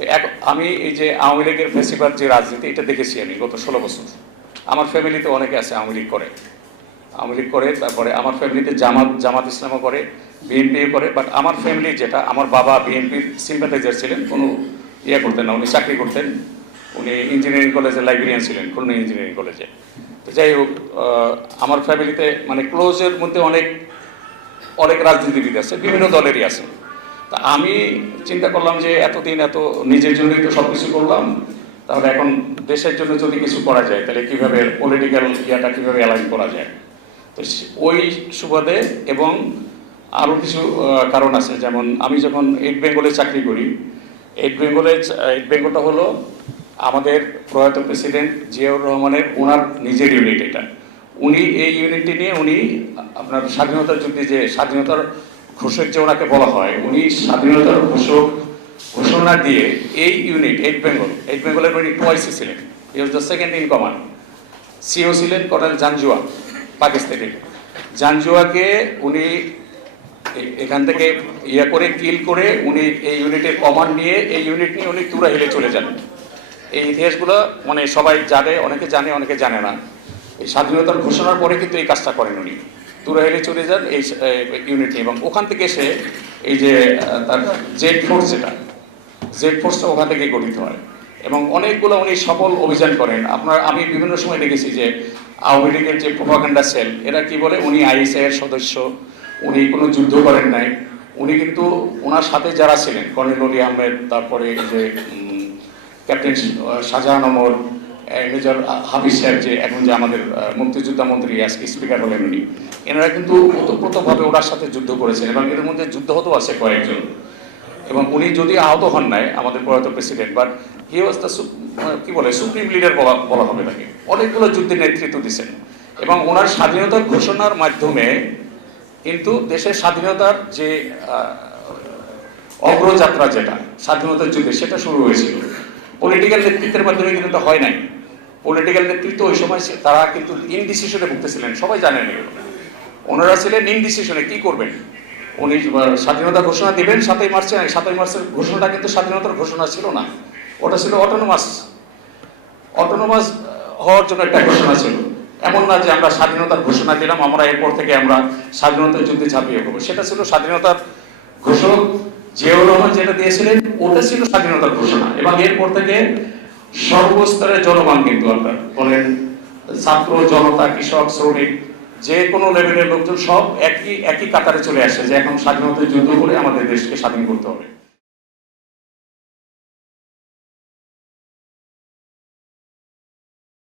তো আমি এই যে আওয়ামী লীগের ফেসিবাদ যে রাজনীতি এটা দেখেছি আমি গত 16 বছর। আমার ফ্যামিলিতে অনেকে আছে আওয়ামী লীগ করে, তারপরে আমার ফ্যামিলিতে জামাত ইসলামও করে, বিএনপিও করে। বাট আমার ফ্যামিলি যেটা, আমার বাবা বিএনপির সিম্প্যাথাইজার ছিলেন, কোনো করতেন না, উনি চাকরি করতেন, উনি ইঞ্জিনিয়ারিং কলেজে লাইব্রেরিয়ান ছিলেন, খুলনা ইঞ্জিনিয়ারিং কলেজে। তো যাই হোক, আমার ফ্যামিলিতে মানে ক্লোজের মধ্যে অনেক রাজনীতিবিদ আছে, বিভিন্ন দলেরই আছে। তা আমি চিন্তা করলাম যে এতদিন নিজের জন্যই তো সব কিছু করলাম, তাহলে এখন দেশের জন্য যদি কিছু করা যায় তাহলে কীভাবে পলিটিক্যাল কীভাবে অ্যালাইন করা যায়। তো ওই সুবাদে এবং আরও কিছু কারণ আছে, যেমন আমি যখন ইস্ট বেঙ্গলে চাকরি করি, ইস্ট বেঙ্গলটা হলো আমাদের প্রয়াত প্রেসিডেন্ট জিয়াউর রহমানের ওনার নিজের ইউনিট। এটা উনি এই ইউনিটটি নিয়ে উনি আপনার স্বাধীনতার যুদ্ধে যে স্বাধীনতার ঘোষক যে ওনাকে বলা হয়, উনি স্বাধীনতার ঘোষণা দিয়ে এই ইউনিট ইস্ট বেঙ্গলের উনি টোয়াইসি ছিলেন। He was the second in command. CO ছিলেন কর্নেল জাঞ্জুয়া, পাকিস্তানের। জাঞ্জুয়াকে উনি এখান থেকে কিল করে উনি এই ইউনিটের কমান্ড নিয়ে উনি তুরা হিলে চলে যান। এই ইতিহাসগুলো মানে সবাই জানে, অনেকে জানে না। এই স্বাধীনতার ঘোষণার পরে কিন্তু এই কাজটা করেন উনি, তুরা হিলে চলে যান এই ইউনিট নিয়ে। এবং ওখান থেকে এসে এই যে তার জেড ফোর্সটা ওখান থেকে গঠিত হয় এবং অনেকগুলো উনি সফল অভিযান করেন। আমি বিভিন্ন সময় দেখেছি যে আওয়ামী লীগের যে প্রোপাগান্ডা সেল, এরা কি বলে উনি আইএসআই এর সদস্য, উনি কোনো যুদ্ধ করেন নাই। উনি কিন্তু ওনার সাথে যারা ছিলেন, কর্নেল অলি আহমেদ, তারপরে যে ক্যাপ্টেন শাহজাহান ওমর, মেজর হাফিজ সাহেব যে এখন যে আমাদের মুক্তিযোদ্ধা মন্ত্রী, আজকে স্পিকার হলেন উনি, এনারা কিন্তু ওতপ্রোতভাবে ওনার সাথে যুদ্ধ করেছেন এবং এর মধ্যে যুদ্ধহত আছে কয়েকজন। এবং উনি যদি আহত হন নাই আমাদের প্রয়াত president, but he was the supreme leader বলা হবে তাকে। অনেকগুলো যুদ্ধের নেতৃত্ব দিচ্ছেন এবং ওনার স্বাধীনতার ঘোষণার মাধ্যমে কিন্তু দেশের স্বাধীনতার যে অগ্রযাত্রা, যেটা স্বাধীনতার যুদ্ধে, সেটা শুরু হয়েছিল। পলিটিক্যাল নেতৃত্বের মাধ্যমে কিন্তু এটা হয় নাই। পলিটিক্যাল নেতৃত্ব ওই সময় তারা কিন্তু ইনডিসিশনে ভুগতেছিলেন, সবাই জানেন এগুলো। ওনারা ছিলেন ইনডিসিশনে, কি করবেন। উনি স্বাধীনতা ঘোষণা দিবেন 7ই মার্চে, 7ই মার্চের ঘোষণাটা কিন্তু স্বাধীনতার ঘোষণা ছিল না, ওটা ছিল অটোনোমাস হওয়ার জন্য একটা ঘোষণা ছিল। এমন না যে আমরা স্বাধীনতার ঘোষণা দিলাম, আমরা এরপর থেকে আমরা স্বাধীনতার যুদ্ধে ঝাঁপিয়ে পড়বো। সেটা ছিল স্বাধীনতার ঘোষক জিয়াউর রহমান যেটা দিয়েছিলেন, ওটা ছিল স্বাধীনতার ঘোষণা। এবং এরপর থেকে সর্বস্তরের জনগণ কিন্তু আপনার বলেন, ছাত্র জনতা, কৃষক, শ্রমিক, যে কোনো লেভেলের লোকজন সব একই কাতারে চলে আসে যে এখন স্বাধীনতার যুদ্ধ করে আমাদের দেশকে স্বাধীন করতে হবে।